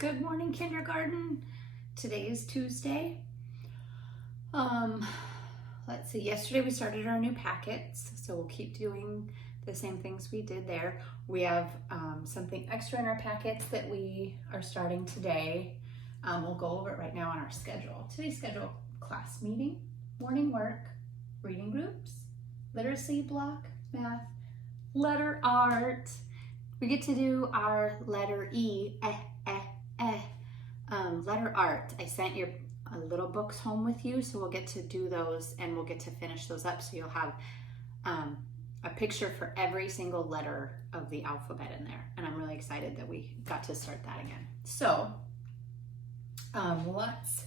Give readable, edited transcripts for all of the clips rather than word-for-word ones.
Good morning, kindergarten. Today is Tuesday. Let's see, yesterday we started our new packets, so we'll keep doing the same things we did there. We have something extra in our packets that we are starting today. We'll go over it right now on our schedule. Today's schedule: class meeting, morning work, reading groups, literacy block, math, letter art. We get to do our letter E, letter art. I sent your little books home with you, so we'll get to do those and we'll get to finish those up, so you'll have a picture for every single letter of the alphabet in there, and I'm really excited that we got to start that again. So let's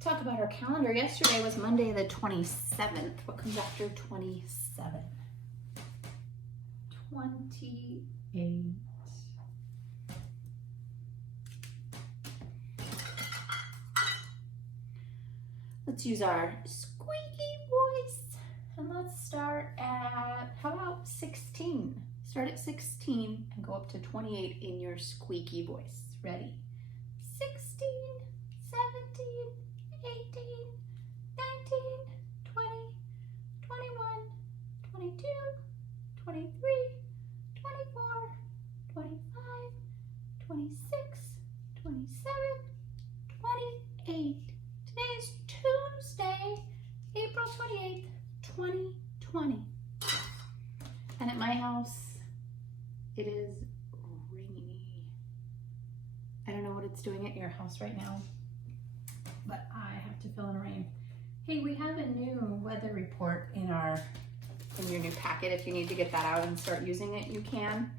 talk about our calendar. Yesterday was Monday the 27th. What comes after 27? 28. Let's use our squeaky voice, and let's start at, how about 16? Start at 16 and go up to 28 in your squeaky voice. Ready? 16, 17, 18, 19, 20, 21, 22, 23, 24, 25, 26, 27, 28. Today is Tuesday, April 28th, 2020. And at my house, it is rainy. I don't know what it's doing at your house right now, but I have to fill in rain. Hey, we have a new weather report in your new packet. If you need to get that out and start using it, you can.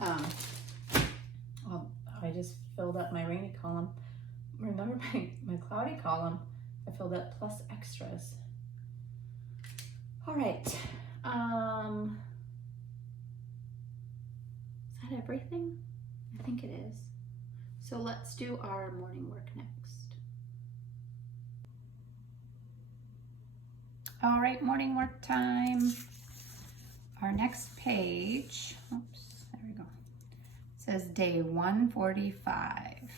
I just filled up my rainy column. Remember my cloudy column, I filled up plus extras. All right. Is that everything? I think it is. So let's do our morning work next. All right, morning work time. Our next page, oops, there we go, says day 145.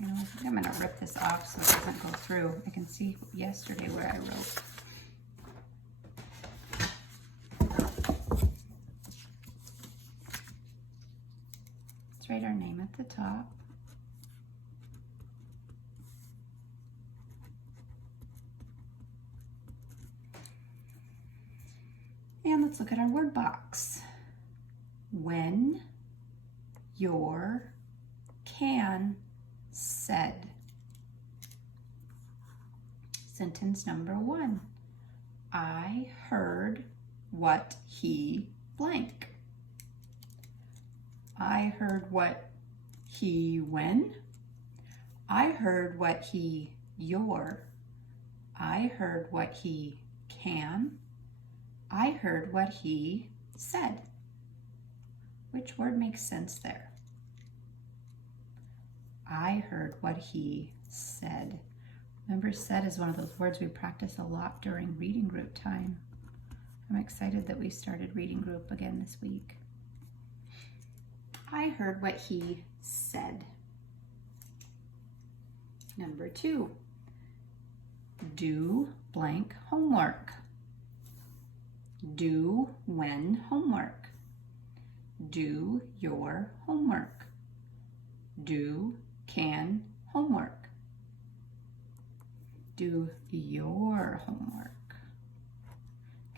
You know, I think I'm gonna rip this off so it doesn't go through. I can see yesterday where I wrote. Let's write our name at the top. And let's look at our word box. When your can said. Sentence number 1. I heard what he blank. I heard what he when. I heard what he your. I heard what he can. I heard what he said. Which word makes sense there? I heard what he said. Remember, said is one of those words we practice a lot during reading group time. I'm excited that we started reading group again this week. I heard what he said. Number 2, do blank homework. Do when homework. Do your homework. Do can homework. Do your homework.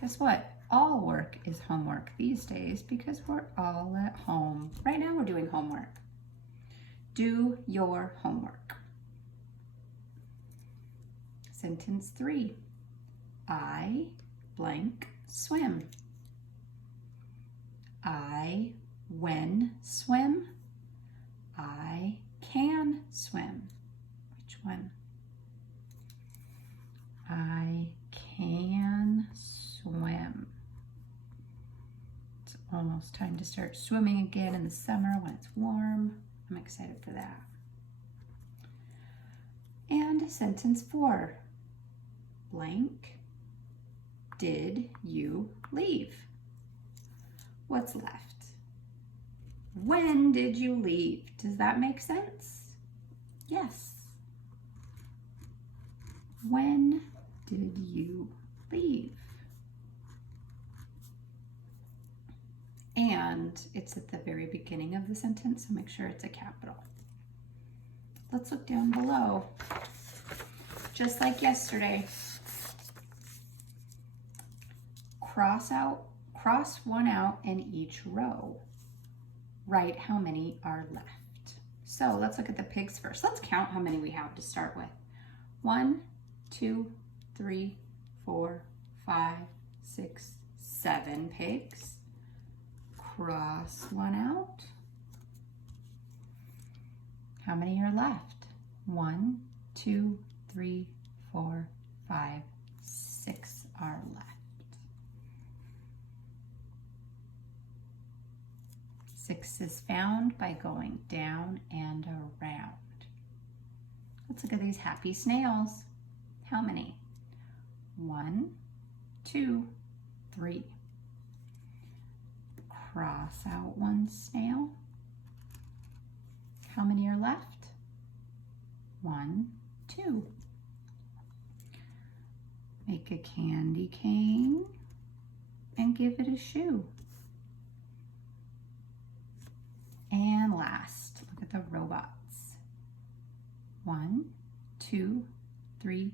Guess what? All work is homework these days because we're all at home. Right now we're doing homework. Do your homework. Sentence 3. I blank swim. I when swim. I can swim. Which one? I can swim. It's almost time to start swimming again in the summer when it's warm. I'm excited for that. And sentence 4. Blank did you leave? What's left? When did you leave? Does that make sense? Yes. When did you leave? And it's at the very beginning of the sentence, so make sure it's a capital. Let's look down below. Just like yesterday. Cross one out in each row. Write how many are left. So let's look at the pigs first. Let's count how many we have to start with. 1, 2, 3, 4, 5, 6, 7 pigs. Cross one out. How many are left? 1, 2, 3, 4, 5, 6 are left. 6 is found by going down and around. Let's look at these happy snails. How many? 1, 2, 3. Cross out one snail. How many are left? 1, 2. Make a candy cane and give it a shoe. And last, look at the robots. 1, 2, 3,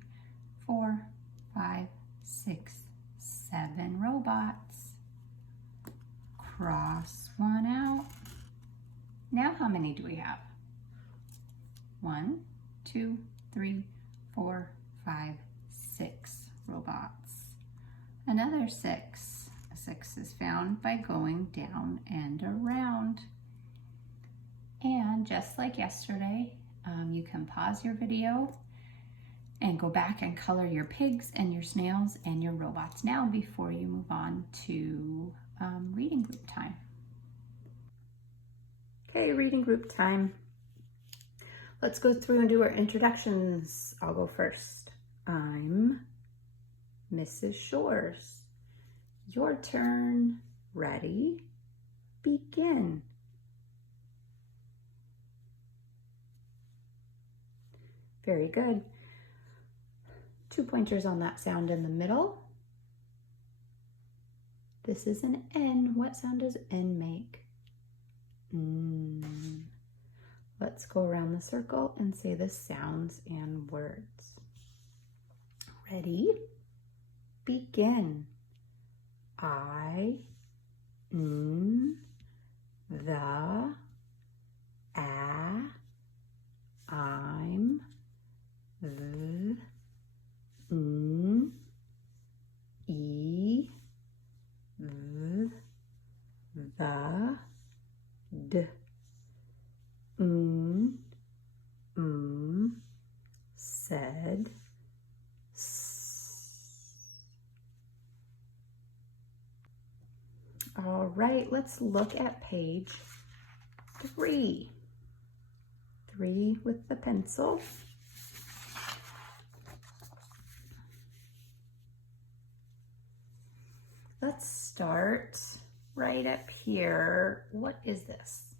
4, 5, 6, 7 robots. Cross one out. Now how many do we have? 1, 2, 3, 4, 5, 6 robots. Another 6. A 6 is found by going down and around. And just like yesterday, you can pause your video and go back and color your pigs and your snails and your robots now before you move on to reading group time. Okay, reading group time. Let's go through and do our introductions. I'll go first. I'm Mrs. Shores. Your turn. Ready? Begin. Very good. 2 pointers on that sound in the middle. This is an N. What sound does N make? Let's go around the circle and say the sounds and words. Ready? Begin. I, N, the, a, I'm, the, N, E, the, d, said, All right, let's look at page 3. 3 with the pencil. Let's start right up here. What is this?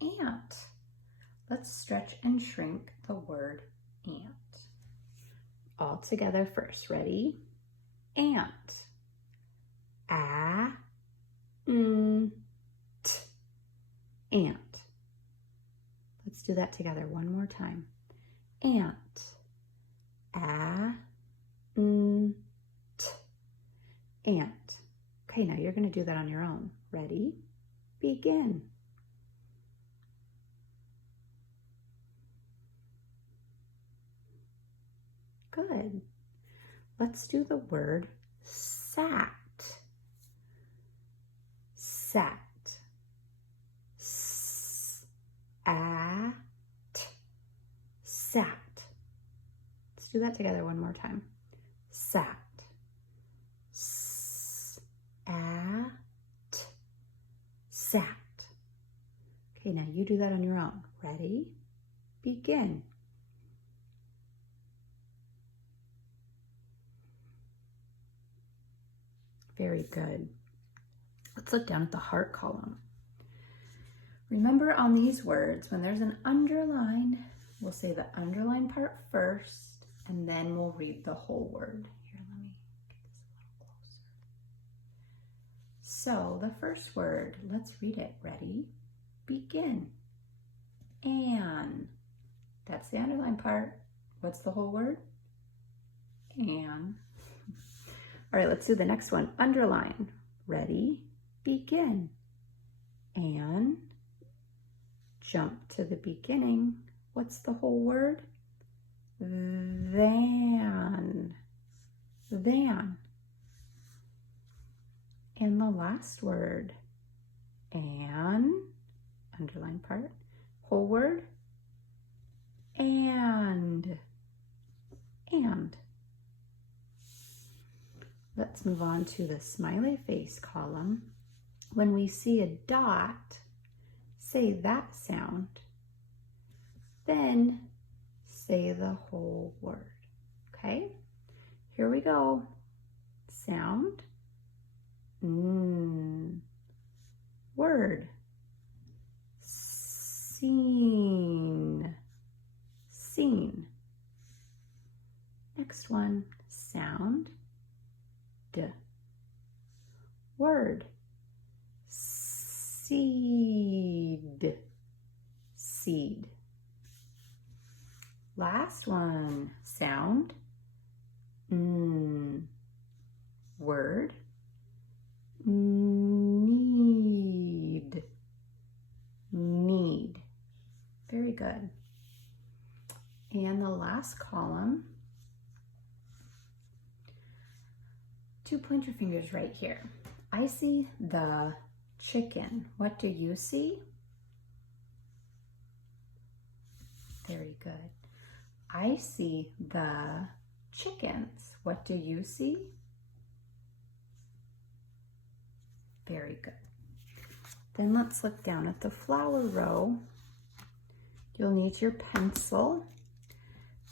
Ant. Let's stretch and shrink the word ant. All together first. Ready? Ant. A, N, T. Ant. Let's do that together one more time. Ant. A, N, T. Ant. Okay, now you're going to do that on your own. Ready? Begin. Good. Let's do the word sat. Sat. S-A-T. Sat. Let's do that together one more time. Sat. S-A-T. Sat. Okay, now you do that on your own. Ready? Begin. Very good. Let's look down at the heart column. Remember on these words, when there's an underline, We'll say the underlined part first, and then we'll read the whole word. Here, let me get this a little closer. So the first word, let's read it. Ready? Begin. An. That's the underlined part. What's the whole word? An. All right, let's do the next one. Underline. Ready? Begin. An. Jump to the beginning. What's the whole word? Van. Van. And the last word. An. Underline part. Whole word. And. And. Let's move on to the smiley face column. When we see a dot, say that sound. Then say the whole word. Okay? Here we go. Sound. Word. Seen. Seen. Next one. Sound. D. Word. Seed. Seed. Last one. Sound. Word. Need. Need. Very good. And the last column. Point your fingers right here. I see the chicken. What do you see? Very good. I see the chickens. What do you see? Very good. Then let's look down at the flower row. You'll need your pencil.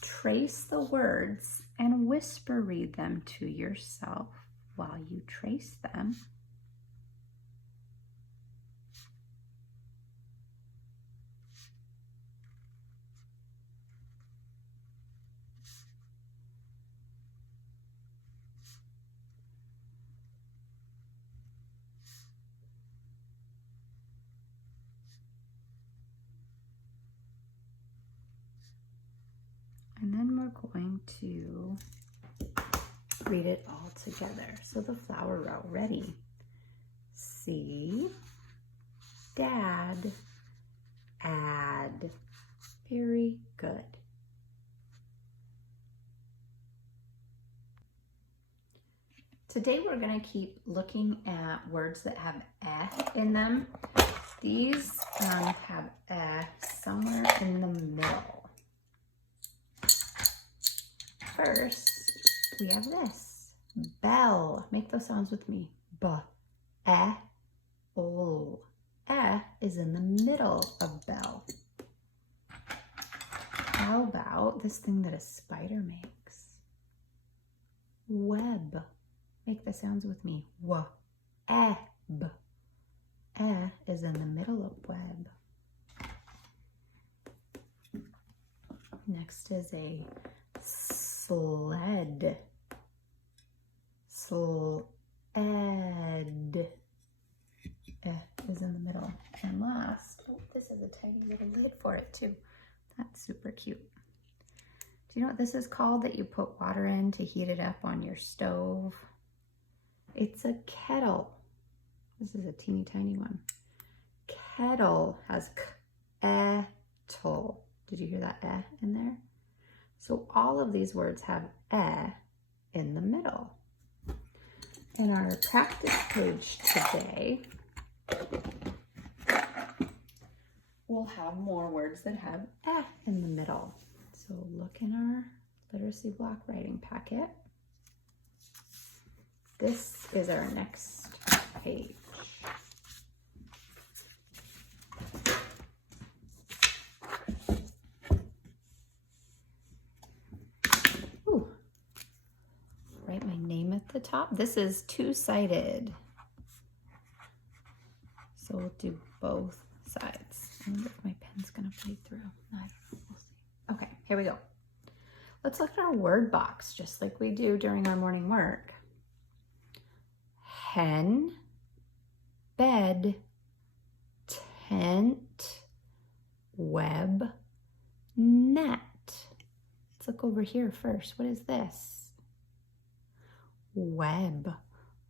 Trace the words and whisper read them to yourself while you trace them. And then we're going to read it all together. So the flower row, ready? See, dad, add. Very good. Today we're going to keep looking at words that have "eh" in them. These have "eh" somewhere in the middle. First, we have this. Bell. Make those sounds with me. B, eh, ol. Eh is in the middle of bell. How about this thing that a spider makes? Web. Make the sounds with me. W, eh, b. Eh is in the middle of web. Next is a sled. Sled. Is in the middle. And last, oh, this is a tiny little lid for it too. That's super cute. Do you know what this is called that you put water in to heat it up on your stove? It's a kettle. This is a teeny tiny one. Kettle has kettle. Did you hear that eh in there? So all of these words have eh in the middle. In our practice page today, we'll have more words that have eh in the middle. So look in our literacy block writing packet. This is our next page. Ooh. Write my name at the top. This is two-sided. So we'll do both sides. I wonder if my pen's gonna play through. I don't know, we'll see. Here we go. Let's look at our word box, just like we do during our morning work. Hen, bed, tent, web, net. Let's look over here first. What is this? Web.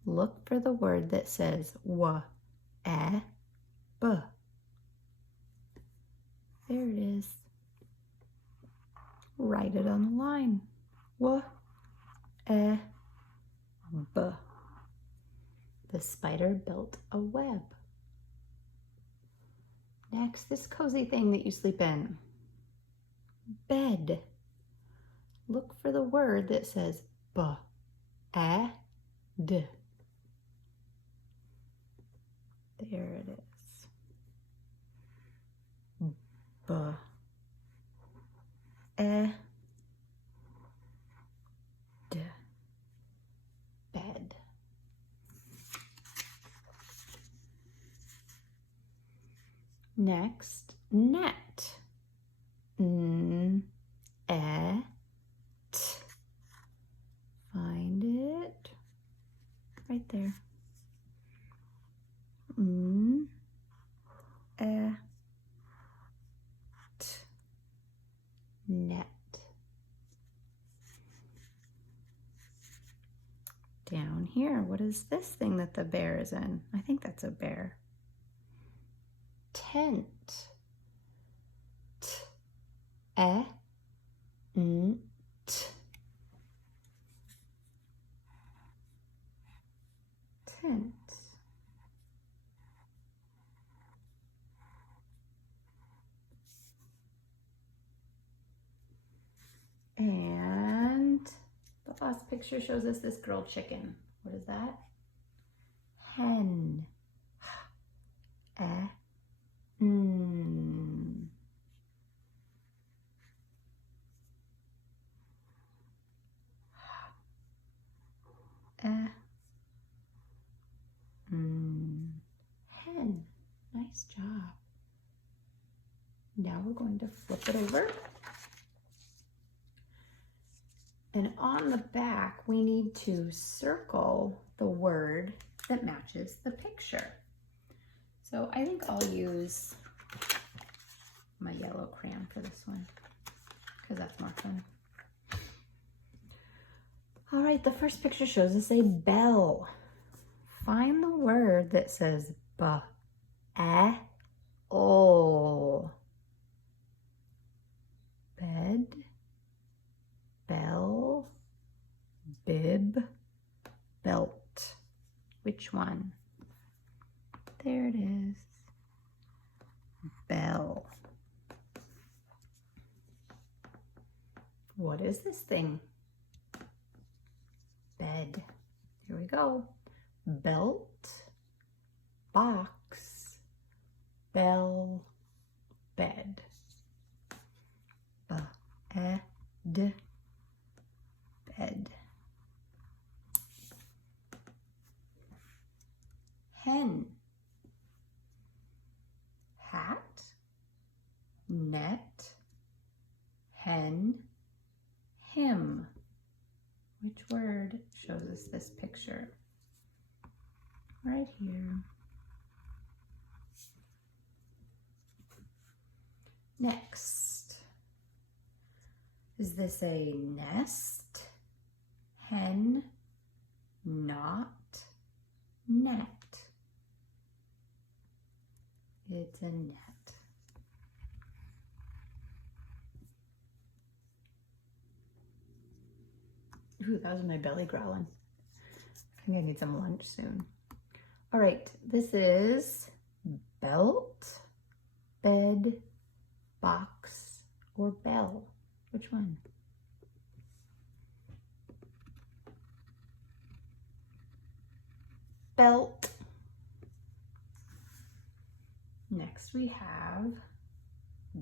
Look for the word that says w, e, b. There it is. Write it on the line. W, e, b. The spider built a web. Next, this cozy thing that you sleep in. Bed. Look for the word that says b, e, d. There it is. B, e, d. Bed. Next, net. N, e, t. Find it right there. N, e, t. Net. Down here, what is this thing that the bear is in? I think that's a bear. Tent. T, e, n, t. Tent. And the last picture shows us this grilled chicken. What is that? Hen. E, n. E, n. Hen. Nice job. Now we're going to flip it over. And on the back, we need to circle the word that matches the picture. So I think I'll use my yellow crayon for this one, because that's more fun. All right, the first picture shows us a bell. Find the word that says b, e, o. Bed, bell, bib, belt. Which one? There it is. Bell. What is this thing? Bed. Here we go. Belt, box, bell, bed. B-e-d, bed. Hen. Hat, net, hen, him. Which word shows us this picture? Right here. Next, is this a nest, hen, knot, net? It's a net. Ooh, that was my belly growling. I think I need some lunch soon. All right, this is belt, bed, box, or bell. Which one? Belt. Next we have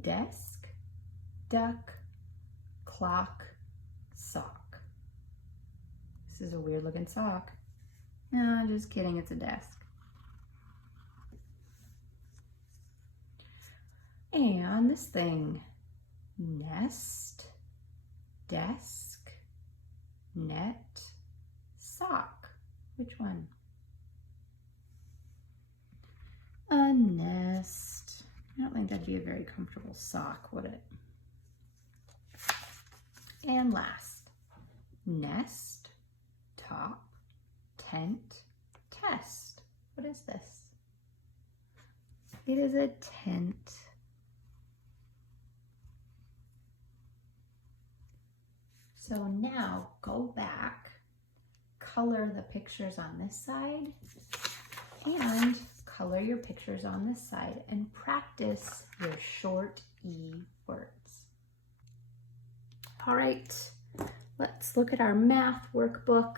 desk, duck, clock, sock. This is a weird looking sock. No, just kidding, it's a desk. And this thing, nest, desk, net, sock. Which one? A nest. I don't think that'd be a very comfortable sock, would it? And last, nest, top, tent, test. What is this? It is a tent. So now go back, color the pictures on this side and color your pictures on this side and practice your short E words. All right, let's look at our math workbook.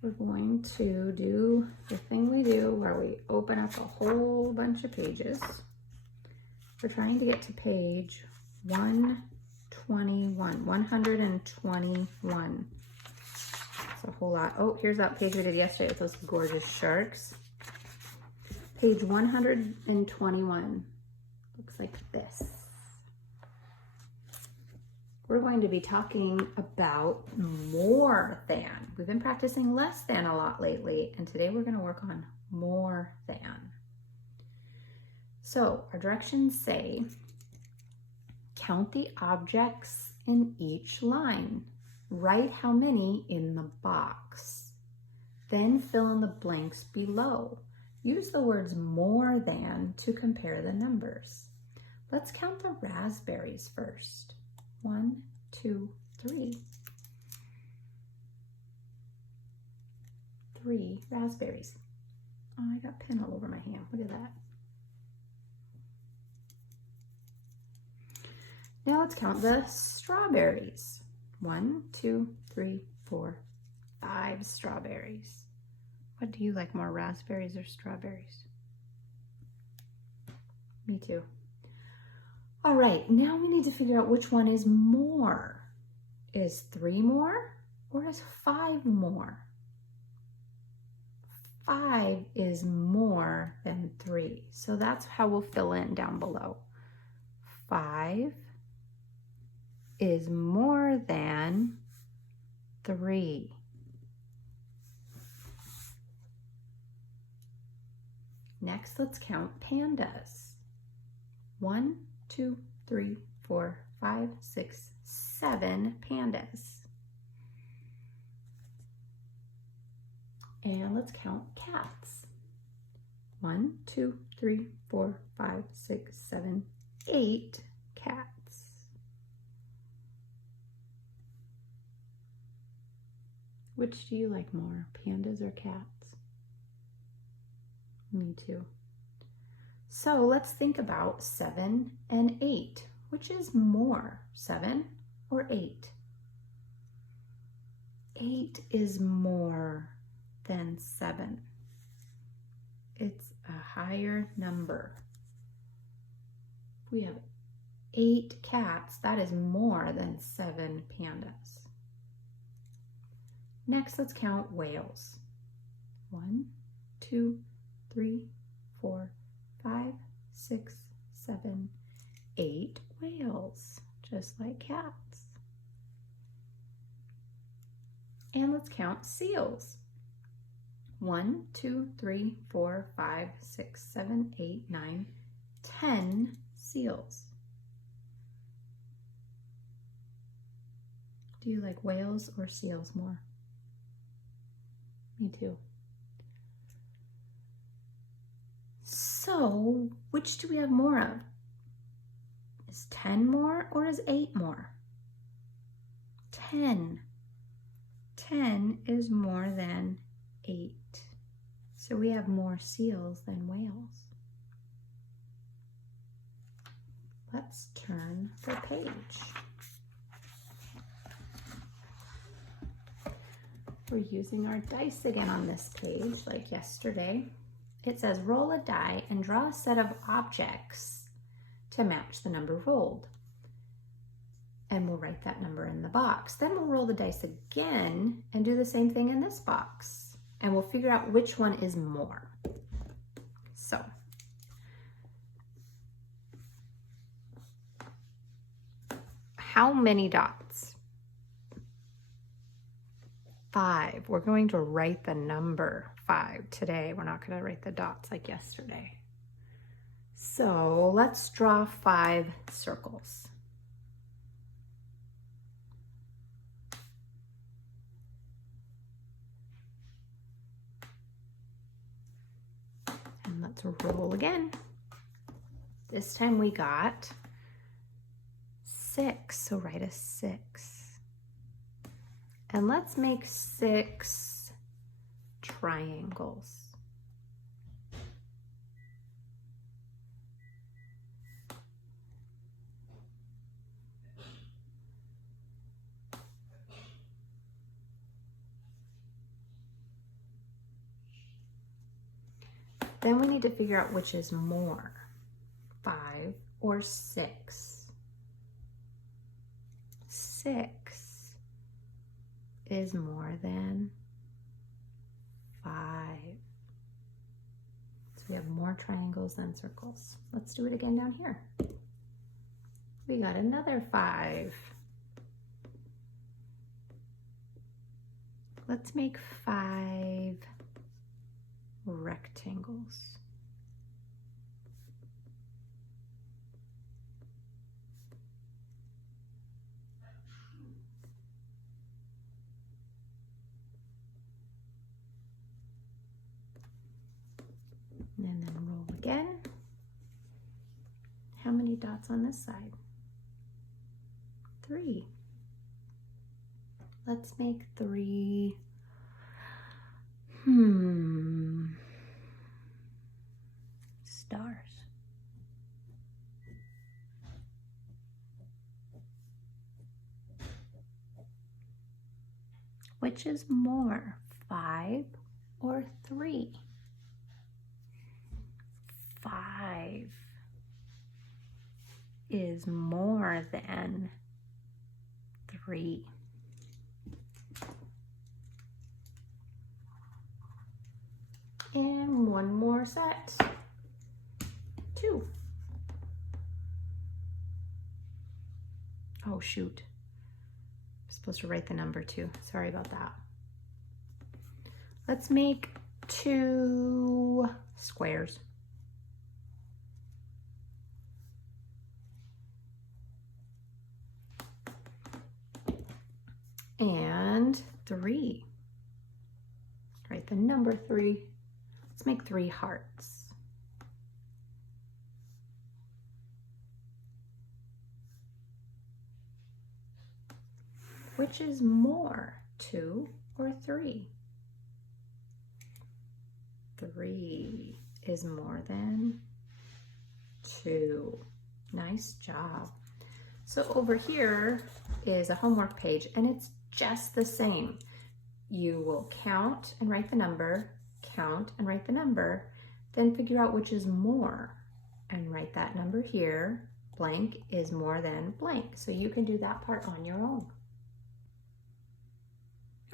We're going to do the thing we do where we open up a whole bunch of pages. We're trying to get to page 121. That's a whole lot. Oh, here's that page we did yesterday with those gorgeous sharks. Page 121 looks like this. We're going to be talking about more than. We've been practicing less than a lot lately, and today we're going to work on more than. So our directions say, count the objects in each line. Write how many in the box. Then fill in the blanks below. Use the words more than to compare the numbers. Let's count the raspberries first. 1, 2, 3. 3 raspberries. Oh, I got pen all over my hand. Look at that. Now let's count the strawberries. 1, 2, 3, 4, 5 strawberries. What do you like more, raspberries or strawberries? Me too. All right, now we need to figure out which one is more. Is 3 more or is 5 more? 5 is more than 3. So that's how we'll fill in down below. 5 is more than 3. Next, let's count pandas. 1, 2, 3, 4, 5, 6, 7 pandas. And let's count cats. 1, 2, 3, 4, 5, 6, 7, 8 cats. Which do you like more, pandas or cats? Me too. So let's think about 7 and 8. Which is more, 7 or 8? 8 is more than 7. It's a higher number. We have 8 cats. That is more than 7 pandas. Next, let's count whales. 1, 2, 3, 4, 5, 6, 7, 8 whales, just like cats. And let's count seals. 1, 2, 3, 4, 5, 6, 7, 8, 9, 10 seals. Do you like whales or seals more? Me too. So, which do we have more of? Is 10 more or is 8 more? 10. 10 is more than 8. So we have more seals than whales. Let's turn the page. We're using our dice again on this page, like yesterday. It says roll a die and draw a set of objects to match the number rolled. And we'll write that number in the box. Then we'll roll the dice again and do the same thing in this box. And we'll figure out which one is more. So, how many dots? 5. We're going to write the number 5 today. We're not going to write the dots like yesterday. So let's draw 5 circles. And let's roll again. This time we got 6, so write a 6. And let's make 6 triangles. Then we need to figure out which is more, 5 or 6. 6 is more than 5. So we have more triangles than circles. Let's do it again down here. We got another 5. Let's make 5 rectangles. And then roll again. How many dots on this side? 3. Let's make 3 stars. Which is more, 5 or 3? 5 is more than 3. And one more set, 2. Oh shoot, I'm supposed to write the number 2. Sorry about that. Let's make 2 squares. And 3. Write the number 3. Let's make 3 hearts. Which is more, 2 or 3? 3 is more than 2. Nice job. So over here is a homework page, and it's just the same. You will count and write the number, count and write the number, then figure out which is more and write that number here. Blank is more than blank. So you can do that part on your own.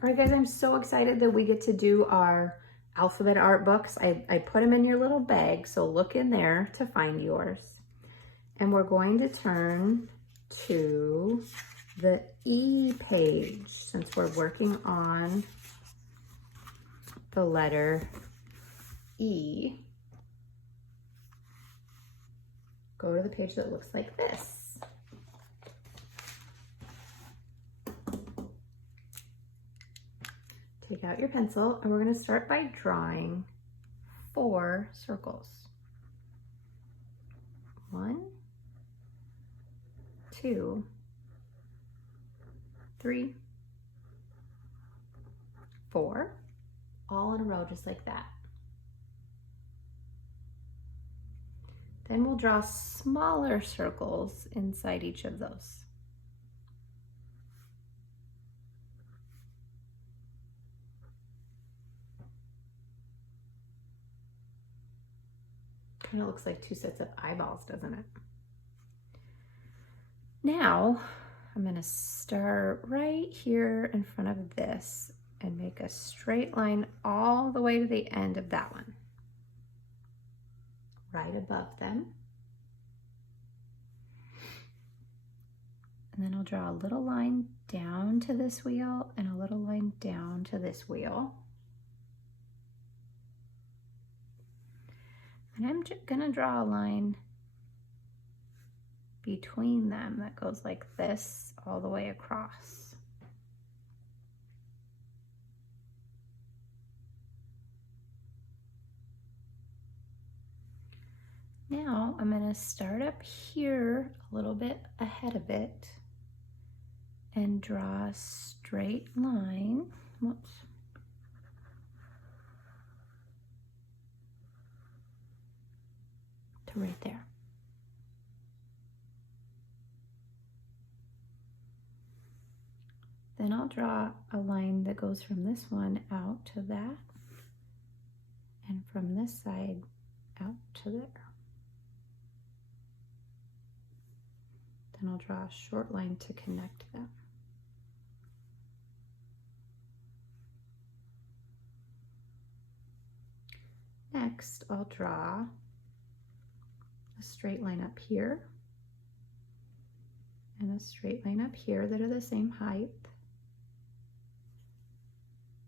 All right, guys, I'm so excited that we get to do our alphabet art books. I put them in your little bag, so look in there to find yours. And we're going to turn to the E page since we're working on the letter E. Go to the page that looks like this. Take out your pencil, and we're going to start by drawing 4 circles. 1, 2, 3, 4, all in a row just like that. Then we'll draw smaller circles inside each of those. Kind of looks like 2 sets of eyeballs, doesn't it? Now, I'm going to start right here in front of this and make a straight line all the way to the end of that one. Right above them. And then I'll draw a little line down to this wheel and a little line down to this wheel. And I'm just gonna draw a line between them that goes like this all the way across. Now I'm gonna start up here a little bit ahead of it and draw a straight line. Whoops. To right there. Then I'll draw a line that goes from this one out to that, and from this side out to there. Then I'll draw a short line to connect them. Next, I'll draw a straight line up here and a straight line up here that are the same height.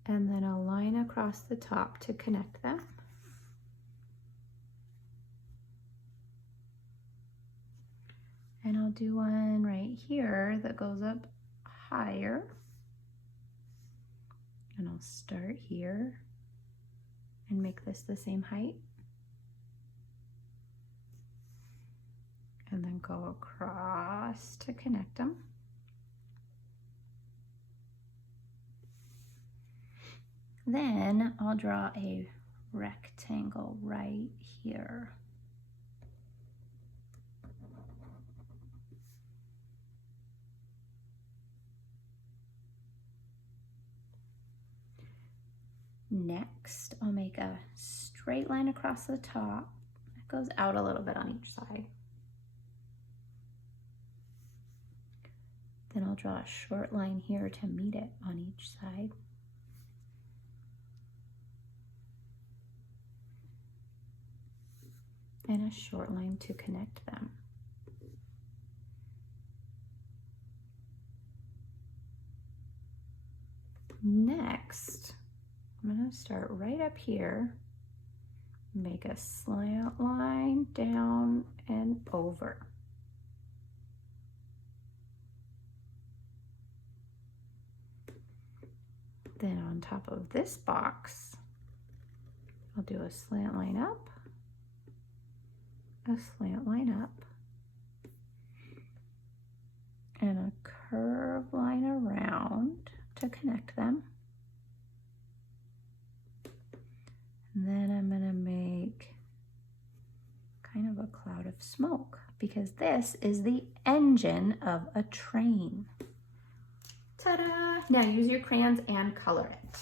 And then a line across the top to connect them. And I'll do one right here that goes up higher. And I'll start here and make this the same height. And then go across to connect them. Then I'll draw a rectangle right here. Next, I'll make a straight line across the top. It goes out a little bit on each side. Then I'll draw a short line here to meet it on each side. And a short line to connect them. Next, I'm going to start right up here, make a slant line down and over. Then on top of this box, I'll do a slant line up, a slant line up, and a curved line around to connect them. And then I'm going to make kind of a cloud of smoke because this is the engine of a train. Ta-da! Now use your crayons and color it.